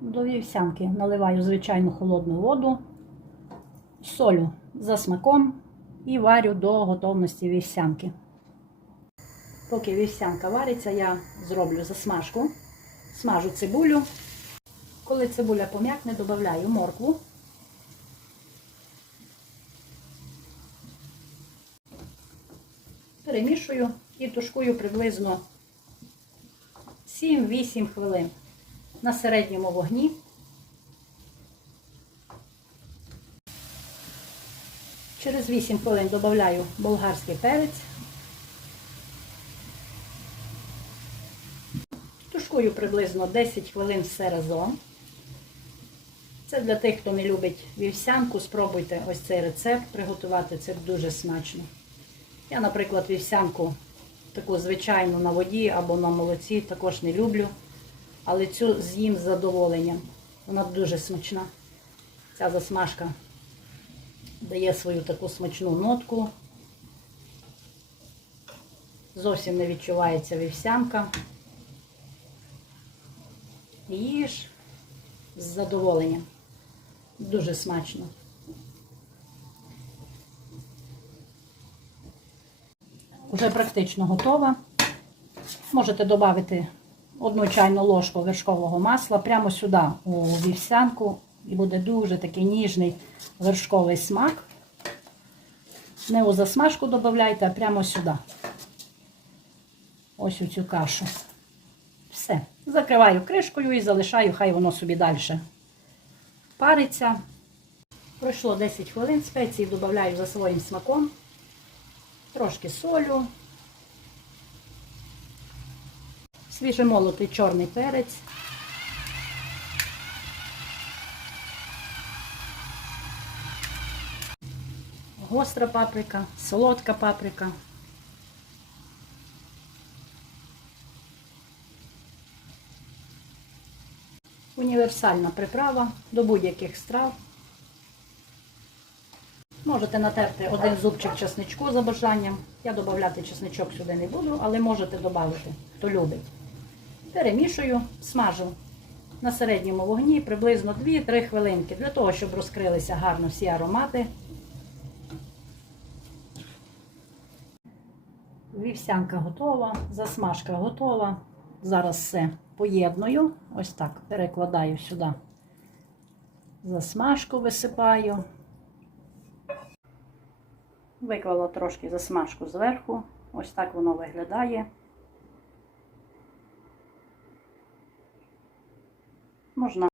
До вівсянки наливаю звичайну холодну воду, солю за смаком і варю до готовності вівсянки. Поки вівсянка вариться, я зроблю засмажку. Смажу цибулю. Коли цибуля пом'якне, додаю моркву. Перемішую і тушкую приблизно 7-8 хвилин на середньому вогні. Через 8 хвилин додаю болгарський перець. Тушкую приблизно 10 хвилин все разом. Це для тих, хто не любить вівсянку, спробуйте ось цей рецепт приготувати, це дуже смачно. Я, наприклад, вівсянку таку звичайну на воді або на молоці також не люблю, але цю з'їм з задоволенням. Вона дуже смачна. Ця засмажка дає свою таку смачну нотку. Зовсім не відчувається вівсянка. Їж з задоволенням. Дуже смачно. Уже практично готова. Можете додати одну чайну ложку вершкового масла прямо сюди у вівсянку. І буде дуже такий ніжний вершковий смак. Не у засмажку додавайте, а прямо сюди. Ось у цю кашу. Все. Закриваю кришкою і залишаю, хай воно собі далі париться. Пройшло 10 хвилин, спеції додаю за своїм смаком. Трошки солю. Свіжемолотий чорний перець. Гостра паприка, солодка паприка. Універсальна приправа до будь-яких страв. Можете натерти один зубчик чесничку за бажанням. Я додати чесничок сюди не буду, але можете додати, хто любить. Перемішую, смажу на середньому вогні приблизно 2-3 хвилинки, для того, щоб розкрилися гарно всі аромати. Вівсянка готова, засмажка готова. Зараз все поєдную. Ось так перекладаю сюди. Засмажку висипаю. Виклала трошки засмажку зверху. Ось так воно виглядає. Можна